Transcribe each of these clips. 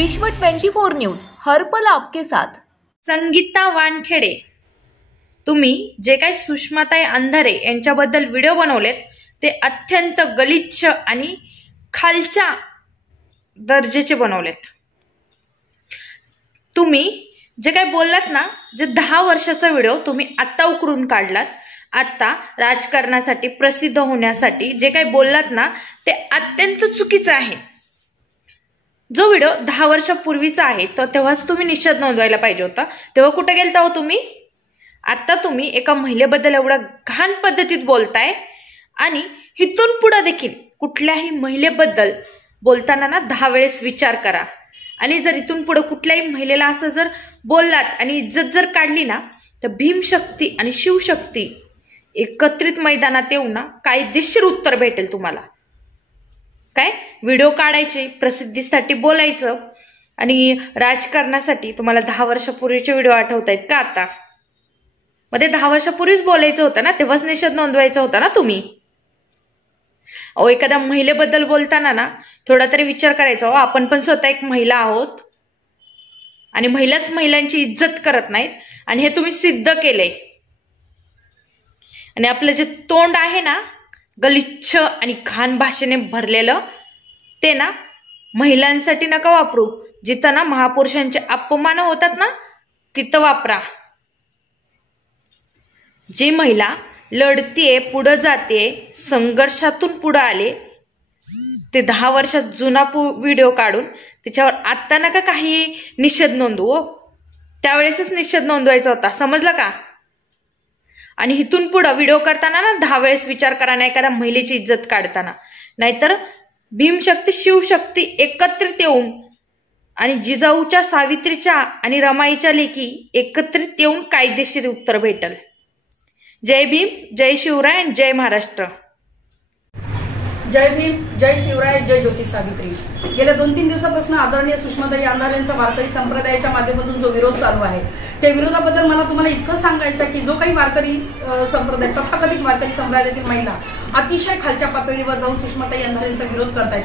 विश्व 24 न्यूज हर पल आपके साथ। संगीता वानखेडे, तुम्ही जे काही सुषमाताई अंधारे यांच्याबद्दल व्हिडिओ बनवलेत ते अत्यंत गलिच्छ आणि खालच्या दर्जाचे बनवलेत। तुम्ही जे काही बोललात ना, जे 10 वर्षाचा व्हिडिओ तुम्ही आता उकरून काढलात, आता राजकारणासाठी प्रसिद्ध होण्यासाठी जे काही बोललात ना ते अत्यंत चुकीचं आहे। जो व्हिडिओ 10 वर्षापूर्वीचा आहे तो तेव्हाच तुम्ही निषेध नोंदवायला पाहिजे होता। तेव्हा कुठे गेलता हो तुम्ही? आता तुम्ही एका महिलेबद्दल एवढ्या घाण पद्धतीत बोलताय आणि इथून पुढे देखील कुठल्याही महिलेबद्दल बोलताना ना 10 वेळेस विचार करा। आणि जर इथून पुढे कुठल्याही महिलेला असं जर बोललात आणि इज्जत जर काढली ना, तर भीमशक्ती आणि शिवशक्ती एकत्रित मैदानात येऊन ना कायदेशीर उत्तर भेटेल तुम्हाला। काय व्हिडिओ काढायचे, प्रसिद्धीसाठी बोलायचं आणि राजकारणासाठी तुम्हाला 10 वर्षापूर्वीचे व्हिडिओ आठवतायत का आता? मध्ये 10 वर्षापूर्वीच बोलायचं होतं ना, तेव्हाच निषेध नोंदवायचा होता ना तुम्ही। अहो, एखाद्या महिलेबद्दल बोलताना ना थोडा तरी विचार करायचा। हो, आपण पण स्वतः एक महिला आहोत आणि महिलाच महिलांची इज्जत करत नाहीत आणि हे तुम्ही सिद्ध केलंय। आणि आपलं जे तोंड आहे ना गलिच्छ आणि घाण भाषेने भरलेलं, ते ना महिलांसाठी नका वापरू। जिथं ना महापुरुषांचे अपमान होतात ना तिथं वापरा। जी महिला लढतीये, पुढे जाते, संघर्षातून पुढे आले, ते 10 वर्षात जुना व्हिडिओ काढून त्याच्यावर आता नका काही निषेध नोंदवू। त्यावेळेसच निषेध नोंदवायचा होता, समजलं का? आणि इथून पुढे व्हिडिओ करताना ना 10 वेळेस विचार करा, नाही एखाद्या महिलेची इज्जत काढताना, नाहीतर भीमशक्ती शिवशक्ती एकत्रित येऊन आणि जिजाऊच्या, सावित्रीच्या आणि रमाईच्या लेखी एकत्रित येऊन कायदेशीर उत्तर भेटल। जय भीम, जय शिवराय आणि जय महाराष्ट्र। जय भीम, जय शिवराय, जय ज्योती सावित्री। गेल्या 2-3 दिवसापासून आदरणीय सुषमाताई अंधारे यांचा वारकरी संप्रदायाच्या माध्यमातून जो विरोध चालू आहे, त्या विरोधाबद्दल मला तुम्हाला इतकं सांगायचं आहे की जो काही वारकरी संप्रदाय, तथाकथित वारकरी संप्रदायातील महिला अतिशय खालच्या पातळीवर जाऊन सुषमाताई अंधारेंचा विरोध करतायत,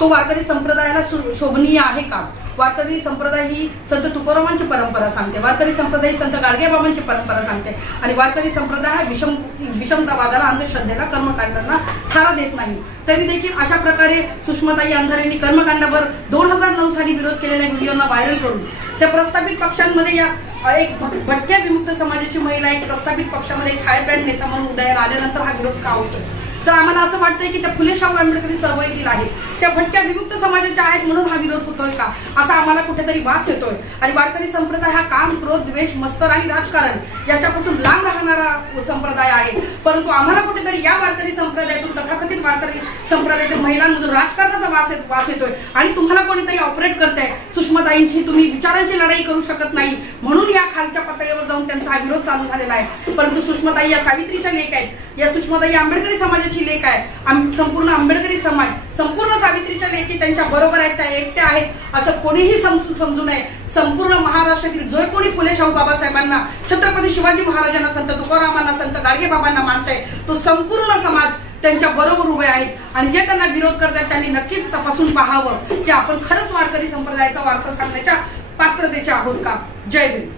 तो वारकरी संप्रदायाला शोभनीय आहे का? वारकरी संप्रदाय ही संत तुकारामांची परंपरा सांगते, वारकरी संप्रदाय संत गाडगेबाबांची परंपरा सांगते आणि वारकरी संप्रदाय हा विषमतावादाला, अंधश्रद्धेला, कर्मकांडांना थारा देत नाही। तरी देखील अशा प्रकारे सुषमाताई अंधारेंनी कर्मकांडावर 2009 साली विरोध केलेल्या व्हिडिओना व्हायरल करून त्या प्रस्थापित पक्षांमध्ये या एक भटक्या विमुक्त समाजाची महिला एक प्रस्थापित पक्षामध्ये एक हाय ब्रँड नेता म्हणून उदयाला आल्यानंतर हा विरोध का होतोय? तर आम्हाला असं वाटतंय की त्या फुले शाहू आंबेडकरी चळवळीतील आहेत, त्या भटक्या विमुक्त समाजाच्या आहेत म्हणून हा विरोध होतोय का, असा आम्हाला कुठेतरी वास येतोय। आणि वारकरी संप्रदाय हा काम, क्रोध, द्वेष, मत्सर आणि राजकारण याच्यापासून लांब राहणारा संप्रदाय आहे। परंतु आम्हाला कुठेतरी या वारकरी संप्रदायातून, तथाकथित वारकरी संप्रदायातील महिलांमधून राजकारणाचा वास येतोय आणि तुम्हाला कोणीतरी ऑपरेट करताय। सुषमाताईंची तुम्ही विचारांची लढाई करू शकत नाही म्हणून या खालच्या पातळीवर जाऊन त्यांचा हा विरोध चालू झालेला आहे। परंतु सुषमाताई या सावित्रीच्या लेख आहेत, या सुषमाताई आंबेडकरी समाजाची लेख आहे। संपूर्ण आंबेडकरी समाज, संपूर्ण सावित्रीच्या लेखी त्यांच्या बरोबर आहेत, त्या एकट्या आहेत असं कोणीही समजू नये। संपूर्ण महाराष्ट्रातील जो कोणी फुले शाहू बाबासाहेबांना, छत्रपती शिवाजी महाराजांना, संत तुकारामांना, संत गाडगेबाबांना मानताय, तो संपूर्ण समाज त्यांच्या बरोबर उभे आहेत। आणि जे त्यांना विरोध करतात त्यांनी नक्कीच तपासून पाहावं की आपण खरंच वारकरी संप्रदायाचा वारसा सांगण्याच्या पात्रतेचे आहोत का। जय भीम।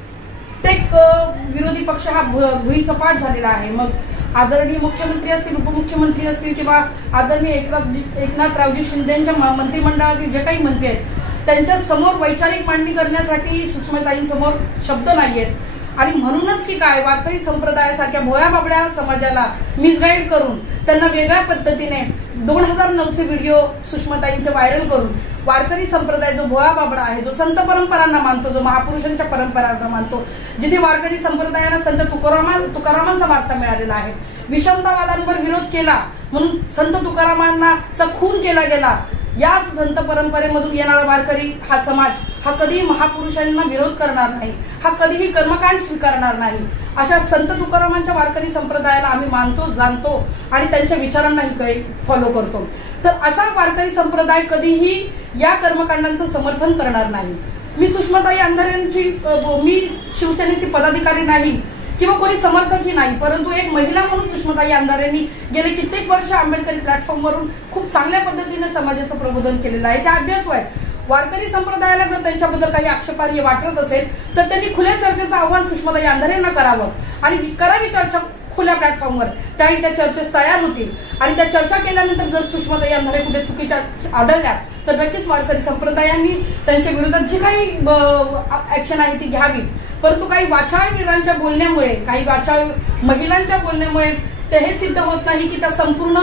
प्रत्येक विरोधी पक्ष हा भुईसपाट झालेला आहे। मग आदरणीय मुख्यमंत्री असतील, उपमुख्यमंत्री असतील किंवा आदरणीय एकनाथरावजी शिंदेच्या मंत्रिमंडळातील जे काही मंत्री आहेत त्यांच्या समोर वैचारिक मांडणी करण्यासाठी सुषमाताईंसमोर शब्द नाहीयेत। आणि म्हणूनच की काय वारकरी संप्रदायासारख्या भोळ्या बाबड्या समाजाला मिसगाईड करून त्यांना वेगळ्या पद्धतीने 2009चे व्हिडिओ सुषमाताईंचे व्हायरल करून वारकरी संप्रदाय जो भोळा बाबडा आहे, जो संत परंपरांना मानतो, जो महापुरुषांच्या परंपरांना मानतो, जिथे वारकरी संप्रदायाला संत तुकारामांचा वारसा मिळालेला आहे, विषमतावादांवर विरोध केला म्हणून संत तुकारामांना खून केला गेला, याच संत परंपरेमधून येणारा वारकरी हा समाज हा कधीही महापुरुषांना विरोध करणार नाही, हा कधीही कर्मकांड स्वीकारणार नाही। अशा संत तुकारामांच्या वारकरी संप्रदायाला आम्ही मानतो, जाणतो आणि त्यांच्या विचारांनाही फॉलो करतो। तर अशा वारकरी संप्रदाय कधीही या कर्मकांडांचं समर्थन करणार नाही। मी सुषमाताई अंधारेंची, मी शिवसेनेची पदाधिकारी नाही किंवा कोणी समर्थकही नाही, परंतु एक महिला म्हणून सुषमाताई अंधारेंनी गेले कित्येक वर्ष आंबेडकरी प्लॅटफॉर्मवरून खूप चांगल्या पद्धतीने समाजाचं प्रबोधन केलेलं आहे। त्या अभ्यासू आहेत। वारकरी संप्रदायाला जर त्यांच्याबद्दल काही आक्षेपार्ह वाटत असेल तर त्यांनी खुल्या चर्चेचं आव्हान सुषमाताई अंधारे यांना करावं आणि करावी चर्चा खुल्या प्लॅटफॉर्मवर. त्याही त्या चर्चेस तयार होतील आणि त्या चर्चा केल्यानंतर जर सुषमाताई अंधारे कुठे चुकीच्या आढळल्या तर नक्कीच वारकरी संप्रदायांनी त्यांच्या विरोधात जी काही ऍक्शन आहे ती घ्यावी. परंतु काही वाचाळवीरांच्या बोलण्यामुळे, काही वाचाळ महिलांच्या बोलण्यामुळे ते हे सिद्ध होत नाही की त्या संपूर्ण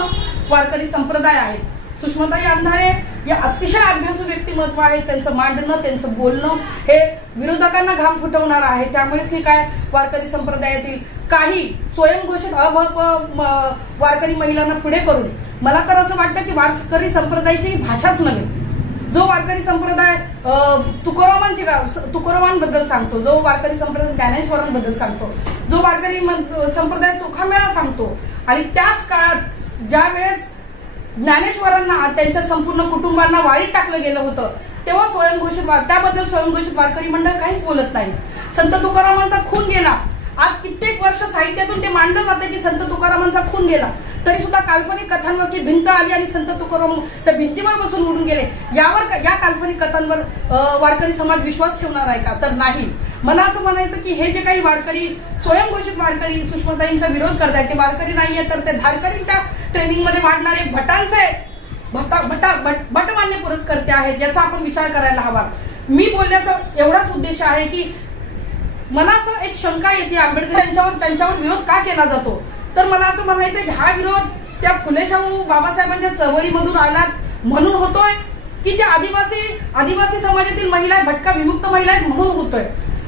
वारकरी संप्रदाय आहेत. सुषमाताई अंधारे या अतिशय अभ्यासू व्यक्तिमत्व आहेत. त्यांचं मांडणं, त्यांचं बोलणं हे विरोधकांना घाम फुटवणार आहे. त्यामुळेच हे काय वारकरी संप्रदायातील काही स्वयंघोषित वारकरी महिलांना पुढे करून मला तर असं वाटतं की वारकरी संप्रदायाची भाषाच नव्हे. जो वारकरी संप्रदाय तुकोरामांबद्दल सांगतो, जो वारकरी संप्रदाय ज्ञानेश्वरांबद्दल सांगतो, जो वारकरी संप्रदाय चोखामेळा सांगतो आणि त्याच काळात ज्या वेळेस ज्ञानेश्वरांना त्यांच्या संपूर्ण कुटुंबांना वाळीत टाकलं गेलं होतं तेव्हा त्याबद्दल स्वयंघोषित वारकरी मंडळ काहीच बोलत नाही. संत तुकारामांचा खून गेला, आज कित्येक वर्ष साहित्यातून ते मांडलं जाते की संत तुकारामांचा खून गेला, तरी सुद्धा काल्पनिक कथांवरची भिंत आली आणि संत तुकाराम त्या भिंतीवर बसून उडून गेले. या काल्पनिक कथांवर वारकरी समाज विश्वास ठेवणार आहे का? तर नाही. मला असं म्हणायचं की हे जे काही वारकरी स्वयंघोषित वारकरी सुषमाताईंचा विरोध करतायत ते वारकरी नाहीये तर ते धारकरींच्या ट्रेनिंगमध्ये वाढणारे भटांचे भटमान्य पुरस्कर्ते आहेत. याचा आपण विचार करायला हवा. मी बोलण्याचा एवढाच उद्देश आहे की मला असं एक शंका येते आंबेडकर त्यांच्यावर विरोध का केला जातो. तर मला असं म्हणायचं की हा विरोध त्या फुलेशाहू बाबासाहेबांच्या चळवळीमधून आलात म्हणून होतोय की त्या आदिवासी समाजातील महिला भटका विमुक्त महिला आहेत म्हणून होतोय.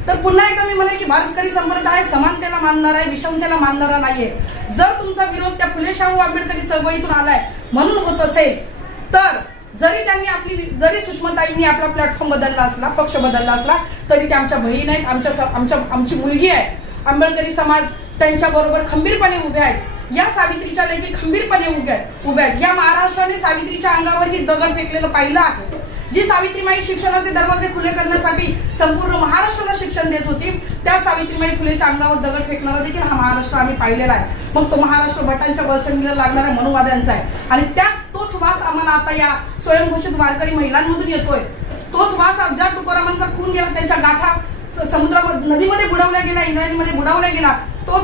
तर पुन्हा एकदा मी म्हणेन की वारकरी संप्रदाय समानतेला मानणारा आहे, विषमतेला मानणारा नाहीये. जर तुमचा विरोध त्या फुलेशाहू आंबेडकरी चळवळीतून आलाय म्हणून होत असेल तर जरी सुषमाताईंनी आपला प्लॅटफॉर्म बदलला असला, पक्ष बदलला असला तरी त्या आमच्या बहीण आहेत, आमची मुलगी आहे. आंबेडकरी समाज त्यांच्या बरोबर खंबीरपणे उभे आहेत. या सावित्रीच्या लेखी खंबीरपणे उभ्या आहेत. या महाराष्ट्राने सावित्रीच्या अंगावर ही दगड फेकलेलं पाहिलं आहे. जी सावित्रीमाई शिक्षणाचे दरवाजे खुले करण्यासाठी संपूर्ण महाराष्ट्राला शिक्षण देत होती त्या सावित्रीमाई फुलेच्या अंगावर दगड फेकणारा देखील हा महाराष्ट्र आम्ही पाहिलेला आहे. मग तो महाराष्ट्र भटांच्या बळसंगीला लागणाऱ्या मनुवाद्यांचा आहे आणि तोच वास आम्हाला आता या स्वयंघोषित वारकरी महिलांमधून येतोय. तोच वास ज्या तुकारामांचा खून गेला, त्यांच्या गाथा नदीमध्ये बुडवल्या गेला, इंद्रायणीमध्ये बुडवल्या गेला, तोच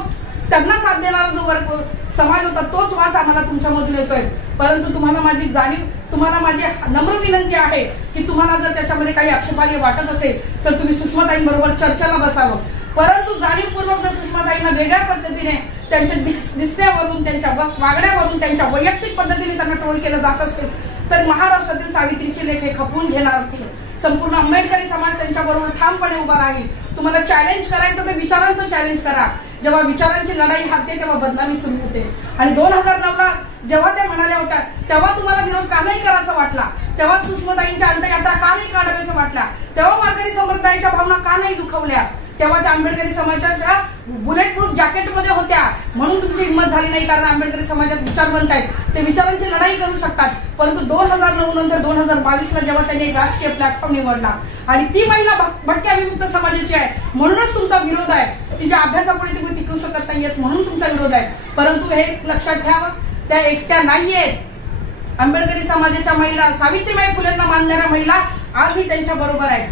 त्यांना साथ देणारा जो समाज होता तोच वास आम्हाला तुमच्यामधून येतोय. परंतु तुम्हाला माझी नम्र विनंती आहे की तुम्हाला जर त्याच्यामध्ये काही आक्षेपार्ह वाटत असेल तर तुम्ही सुषमाताईंबरोबर चर्चेला बसावं. परंतु जाणीवपूर्वक जर सुषमाताईंना वेगळ्या पद्धतीने त्यांच्या दिसण्यावरून, त्यांच्या वागण्यावरून, त्यांच्या वैयक्तिक पद्धतीने त्यांना ट्रोल केलं जात असेल तर महाराष्ट्रातील सावित्रीचे लेख हे खपवून घेणार असतील. संपूर्ण आंबेडकरी समाज त्यांच्याबरोबर ठामपणे उभा राहील. तुम्हाला चॅलेंज करायचं तर विचारांचं चॅलेंज करा. जेव्हा विचारांची लढाई हाते तेव्हा बदनामी सुरू होते. आणि 2009ला जेव्हा त्या म्हणाल्या होत्या तेव्हा तुम्हाला विरोध का नाही करायचा वाटला, तेव्हा सुषमाताईंच्या अंत्ययात्रा का नाही काढाव्याचं वाटला, तेव्हा वारकरी संप्रदायाच्या भावना का नाही दुखवल्या, तेव्हा त्या आंबेडकरी समाजाच्या बुलेट प्रूफ जॅकेटमध्ये होत्या म्हणून तुमची हिंमत झाली नाही. कारण आंबेडकरी समाजात विचारवंत आहेत, ते विचारांची लढाई करू शकतात. परंतु 2009 नंतर 2022ला जेव्हा त्यांनी एक राजकीय प्लॅटफॉर्म निवडला आणि ती महिला भटक्या विमुक्त समाजाची आहे म्हणूनच तुमचा विरोध आहे. तिच्या अभ्यासापुढे तुम्ही टिकू शकत नाहीयेत म्हणून तुमचा विरोध आहे. परंतु हे लक्षात ठेवा, त्या एकट्या नाहीयेत. आंबेडकरी समाजाच्या महिला, सावित्रीबाई फुलेंना मानणाऱ्या महिला आजही त्यांच्या बरोबर आहेत.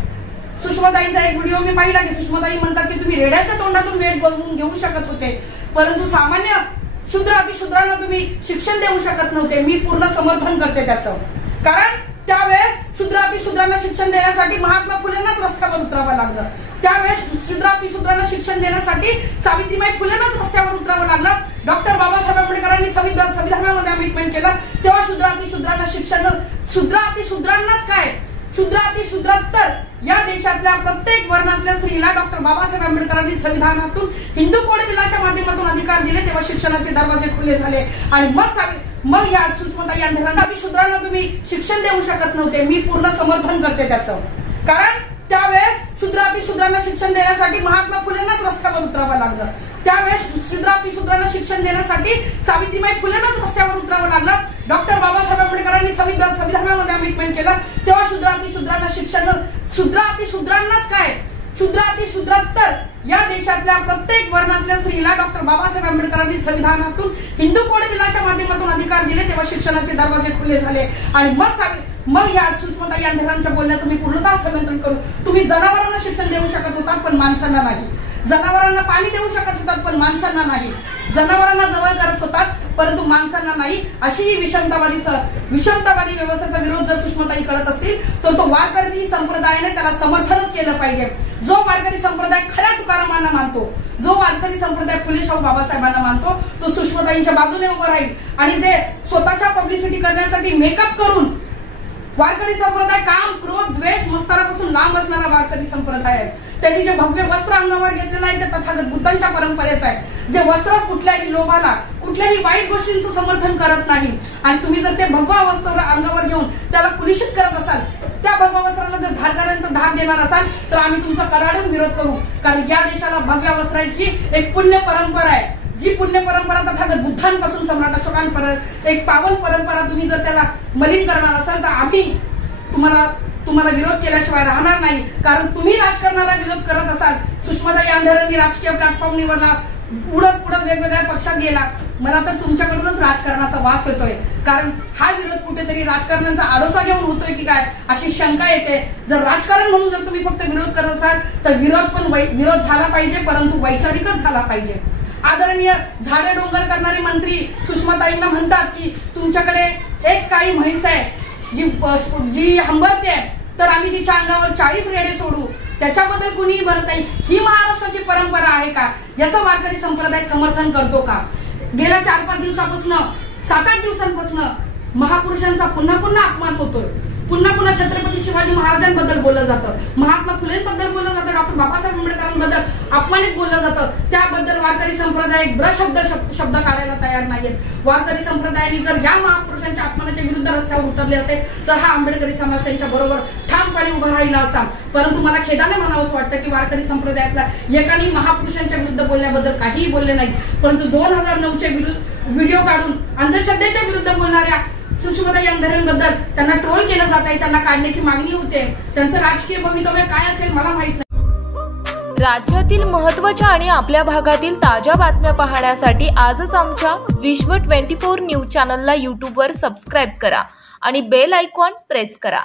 सुषमाताईचा एक व्हिडिओ मी पाहिला की सुषमाताई म्हणतात की तुम्ही रेड्याच्या तोंडातून वेट बदलून घेऊ शकत होते परंतु सामान्य शूद्र अतिशूद्रांना तुम्ही शिक्षण देऊ शकत नव्हते. मी पूर्ण समर्थन करते त्याचं. कारण त्यावेळेस शूद्र अतिशूद्रांना शिक्षण देण्यासाठी महात्मा फुलेंनाच रस्त्यावर उतरावं लागलं. त्यावेळेस शूद्र अतिशूद्रांना शिक्षण देण्यासाठी सावित्रीबाई फुलेंनाच रस्त्यावर उतरावं लागलं. डॉक्टर बाबासाहेब आंबेडकरांनी संविधानामध्ये अमेंडमेंट केलं तेव्हा शूद्र अतिशूद्रांना शिक्षण, शूद्र अतिशूद्रांनाच काय, शूद्र अतिशूद्रात्तर या देशातल्या प्रत्येक वर्णातल्या स्त्रीला डॉक्टर बाबासाहेब आंबेडकरांनी संविधानातून हिंदू कोड बिलाच्या माध्यमातून अधिकार दिले तेव्हा शिक्षणाचे दरवाजे खुले झाले. आणि मग या सुषमाताई अंधारे अतिशूद्रांना तुम्ही शिक्षण देऊ शकत नव्हते. मी पूर्ण समर्थन करते त्याचं. कारण त्यावेळेस शूद्र अतिशूद्रांना शिक्षण देण्यासाठी महात्मा फुलेंनाच रस्त्यावर उतरावं लागलं. त्यावेळेस शूद्र अतिशूद्रांना शिक्षण देण्यासाठी सावित्रीबाई फुलेंनाच रस्त्यावर उतरावं लागलं. डॉक्टर बाबासाहेब आंबेडकरांनी संविधानामध्ये अमेंडमेंट केलं तेव्हा शूद्र अतिशूद्रांना शिक्षण, शूद्र अतिशूद्रांनाच काय, शूद्र अतिशूद्रात्तर या देशातल्या प्रत्येक वर्णातल्या स्त्रीला डॉक्टर बाबासाहेब आंबेडकरांनी संविधानातून हिंदू कोड बिलाच्या माध्यमातून अधिकार दिले तेव्हा शिक्षणाचे दरवाजे खुले झाले. आणि मग या सुषमाताई अंधारांच्या बोलण्याचं मी पूर्णतः समर्थन करू. तुम्ही जनावरांना शिक्षण देऊ शकत होतात पण माणसांना नाही. जनावरांना पाणी देऊ शकत होतात पण माणसांना नाही. जनावरांना जवळ करत होतात परंतु माणसांना नाही. अशी ही विषमतावादी व्यवस्थेचा विरोध जर सुषमाताई करत असतील तर तो वारकरी संप्रदायाने त्याला समर्थनच केलं पाहिजे. जो वारकरी संप्रदाय खऱ्या तुकारामांना मानतो, जो वारकरी संप्रदाय फुले शाहू बाबासाहेबांना मानतो, तो सुषमाताईंच्या बाजूने उभं राहील. आणि जे स्वतःच्या पब्लिसिटी करण्यासाठी मेकअप करून वारकरी संप्रदाय काम, क्रोध, द्वेष, मस्तारापासून लांब असणारा वारकरी संप्रदाय आहे. त्यांनी जे भव्य वस्त्र अंगावर घेतलेलं आहे ते तथागत बुद्धांच्या परंपरेचं आहे. जे वस्त्र कुठल्याही लोभाला, कुठल्याही वाईट गोष्टींचं समर्थन करत नाही. आणि तुम्ही जर ते भगवा वस्त्र अंगावर घेऊन त्याला कुलिशित करत असाल, त्या भगवा वस्त्राला जर धारकारांचा धार देणार असाल तर आम्ही तुमचा कडाडून विरोध करू. कारण या देशाला भगव्या वस्त्राची एक पुण्य परंपरा आहे. जी पुण्य परंपरा तथागत बुद्धांपासून सम्राट अशोकांपर्यंत एक पावन परंपरा तुम्ही जर त्याला मलिन करणार असाल तर आम्ही तुम्हाला विरोध केल्याशिवाय राहणार नाही. कारण तुम्ही राजकारणाला विरोध करत असाल. सुषमाताई अंधारांनी राजकीय प्लॅटफॉर्म निवडला, उडत वेगवेगळ्या पक्षात गेला. मला तर तुमच्याकडूनच राजकारणाचा वास येतोय. कारण हा विरोध कुठेतरी राजकारणाचा आडोसा घेऊन होतोय की काय अशी शंका येते. जर राजकारण म्हणून जर तुम्ही फक्त विरोध करत असाल तर विरोध झाला पाहिजे परंतु वैचारिकच झाला पाहिजे. आदरणीय झाडे डोंगर करणारे मंत्री सुषमाताईंना म्हणतात की तुमच्याकडे एक काळी म्हैस आहे जी हंबरते तर आम्ही तिच्या अंगावर 40 रेडे सोडू. त्याच्याबद्दल कुणीही भरत नाही. ही महाराष्ट्राची परंपरा आहे का? याचं वारकरी संप्रदाय समर्थन करतो का? गेल्या 4-5 दिवसापासून 7-8 दिवसांपासून महापुरुषांचा पुन्हा अपमान होतोय. पुन्हा छत्रपती शिवाजी महाराजांबद्दल बोललं जातं, महात्मा फुलेंबद्दल बोललं जातं, डॉक्टर बाबासाहेब आंबेडकरांबद्दल अपमानित बोललं जातं. त्याबद्दल वारकरी संप्रदाय एक शब्द काढायला तयार नाहीयेत. वारकरी संप्रदायाने जर या महापुरुषांच्या अपमानाच्या विरुद्ध रस्त्यावर उतरले असते तर हा आंबेडकरी समाज त्यांच्या बरोबर ठामपणे उभा राहिला असता. परंतु मला खेदाने म्हणावंच वाटतं की वारकरी संप्रदायातल्या एकाने महापुरुषांच्या विरुद्ध बोलण्याबद्दल काहीही बोलले नाही. परंतु 2009चे व्हिडिओ काढून अंधश्रद्धेच्या विरुद्ध बोलणाऱ्या सुषमाताई अंधारांबद्दल त्यांना ट्रोल केलं जात आहे. त्यांना काढण्याची मागणी होते. त्यांचं राजकीय भवितव्य काय असेल मला माहित नाही. राज्यातील महत्त्वाच्या आणि आपल्या भागातील ताज्या बातम्या पाहण्यासाठी आजच आमच्या विश्व 24 न्यूज चॅनलला यूट्यूबवर सबस्क्राईब करा आणि बेल आयकॉन प्रेस करा.